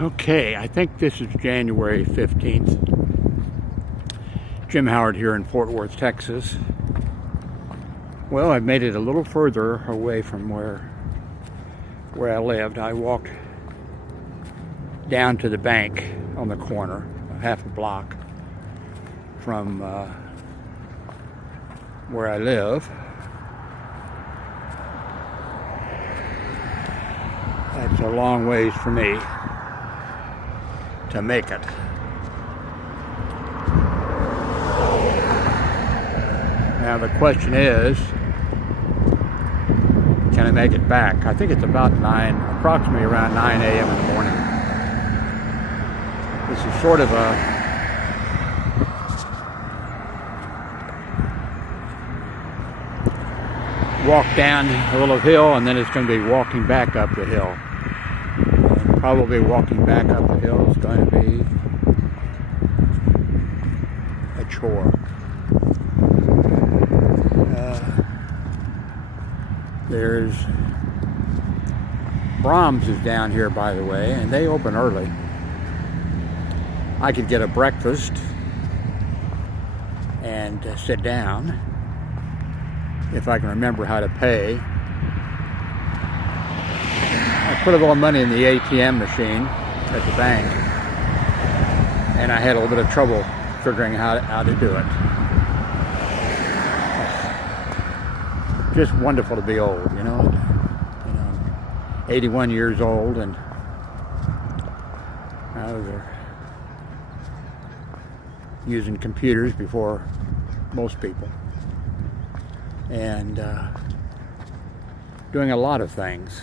Okay, I think this is January 15th. Jim Howard here in Fort Worth, Texas. Well, I've made it a little further away from where I lived. I walked down to the bank on the corner, half a block from where I live. That's a long ways for me to make it. Now the question is, can I make it back? I think it's about approximately around 9 a.m. in the morning. This is sort of a walk down a little hill, and then it's going to be walking back up the hill. And probably walking back up the hill is going to be a chore. There's Brahms is down here, by the way, and they open early. I could get a breakfast and sit down if I can remember how to pay. I put a little money in the ATM machine at the bank, and I had a little bit of trouble figuring how to do it. Just wonderful to be old, you know. 81 years old, and I was using computers before most people, and doing a lot of things.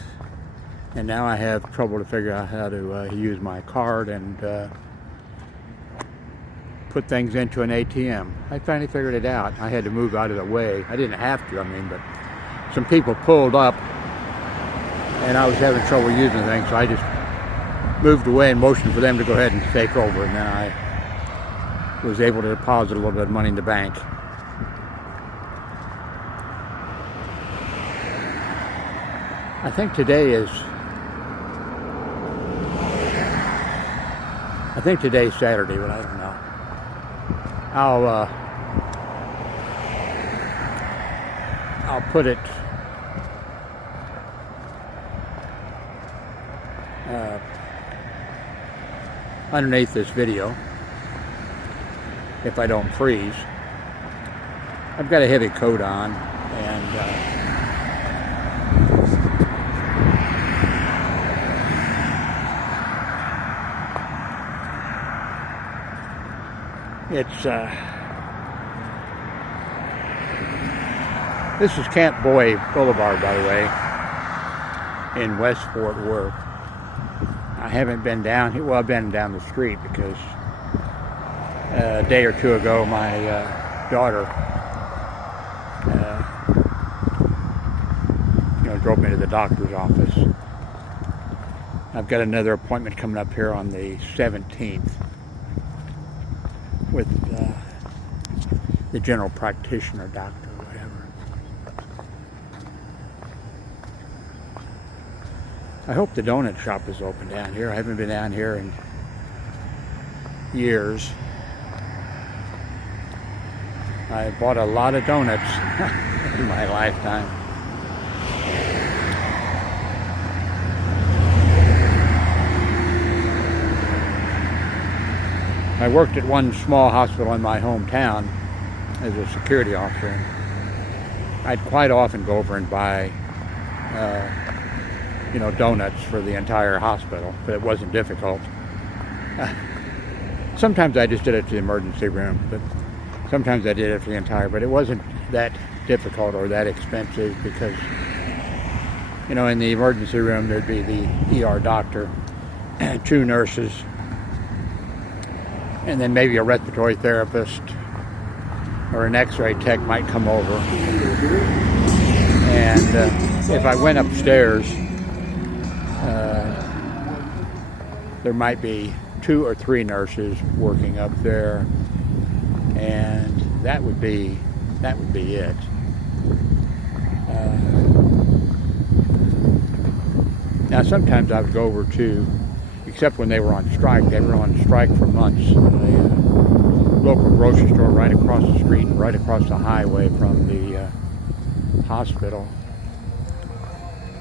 And now I have trouble to figure out how to use my card and put things into an ATM. I finally figured it out. I had to move out of the way. I didn't have to, but some people pulled up and I was having trouble using things, so I just moved away and motioned for them to go ahead and take over, and then I was able to deposit a little bit of money in the bank. I think today's Saturday, but I don't know. I'll put it underneath this video if I don't freeze. I've got a heavy coat on, and this is Camp Boy Boulevard, by the way, in West Fort Worth. I haven't been down here. Well, I've been down the street because a day or two ago my daughter drove me to the doctor's office. I've got another appointment coming up here on the 17th with the general practitioner doctor or whatever. I hope the donut shop is open down here. I haven't been down here in years. I bought a lot of donuts in my lifetime. I worked at one small hospital in my hometown as a security officer. I'd quite often go over and buy donuts for the entire hospital, but it wasn't difficult. Sometimes I just did it to the emergency room, but sometimes I did it for the entire, but it wasn't that difficult or that expensive because, in the emergency room there'd be the ER doctor, 2 nurses, and then maybe a respiratory therapist or an x-ray tech might come over. And if I went upstairs, there might be 2 or 3 nurses working up there, and that would be it. Now sometimes I would go over to, except when they were on strike. They were on strike for months. Local grocery store right across the street, right across the highway from the hospital.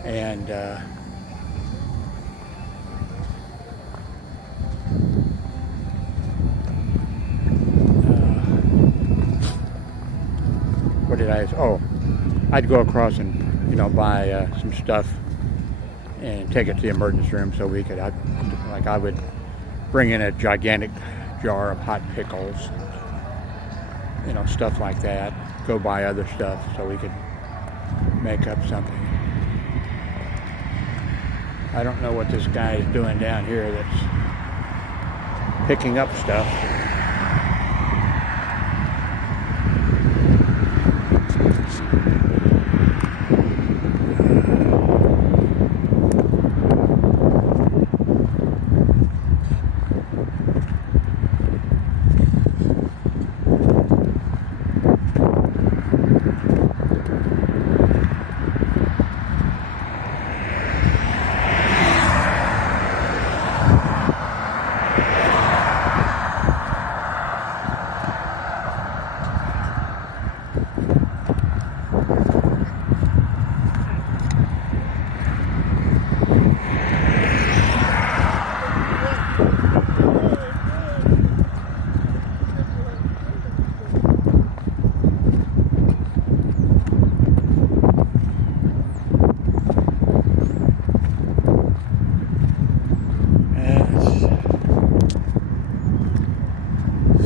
And what did I say? Oh, I'd go across and, buy some stuff and take it to the emergency room so we could, I would bring in a gigantic jar of hot pickles, stuff like that. Go buy other stuff so we could make up something. I don't know what this guy is doing down here that's picking up stuff.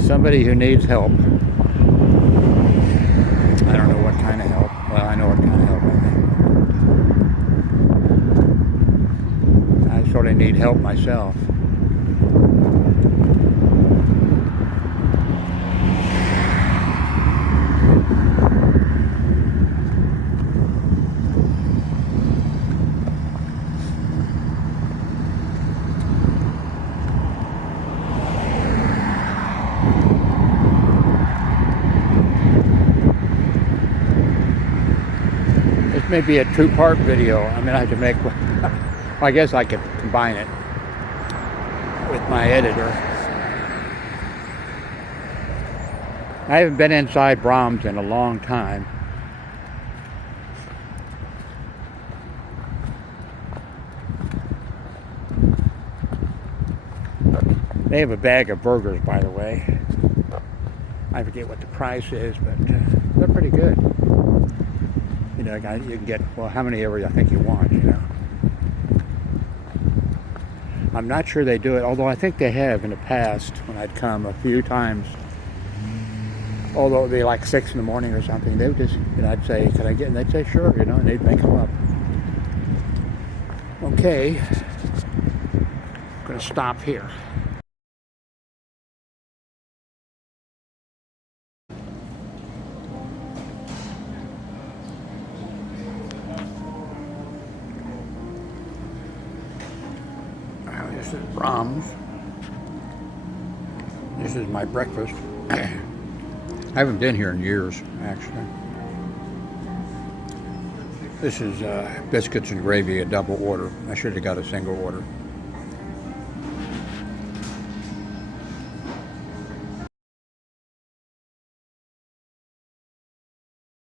Somebody who needs help. I don't know what kind of help. Well, I know what kind of help I think. I sort of need help myself. Maybe a two-part video. I have to make. I guess I could combine it with my editor. I haven't been inside Brahms in a long time. They have a bag of burgers, by the way. I forget what the price is, but they're pretty good. You can get, how many ever I think you want, I'm not sure they do it, although I think they have in the past when I'd come a few times. Although it would be like 6 in the morning or something, they would just, I'd say, can I get, and they'd say, sure, and they'd make them up. Okay, I'm going to stop here. This is Brahms. This is my breakfast. I haven't been here in years, actually. This is biscuits and gravy, a double order. I should have got a single order.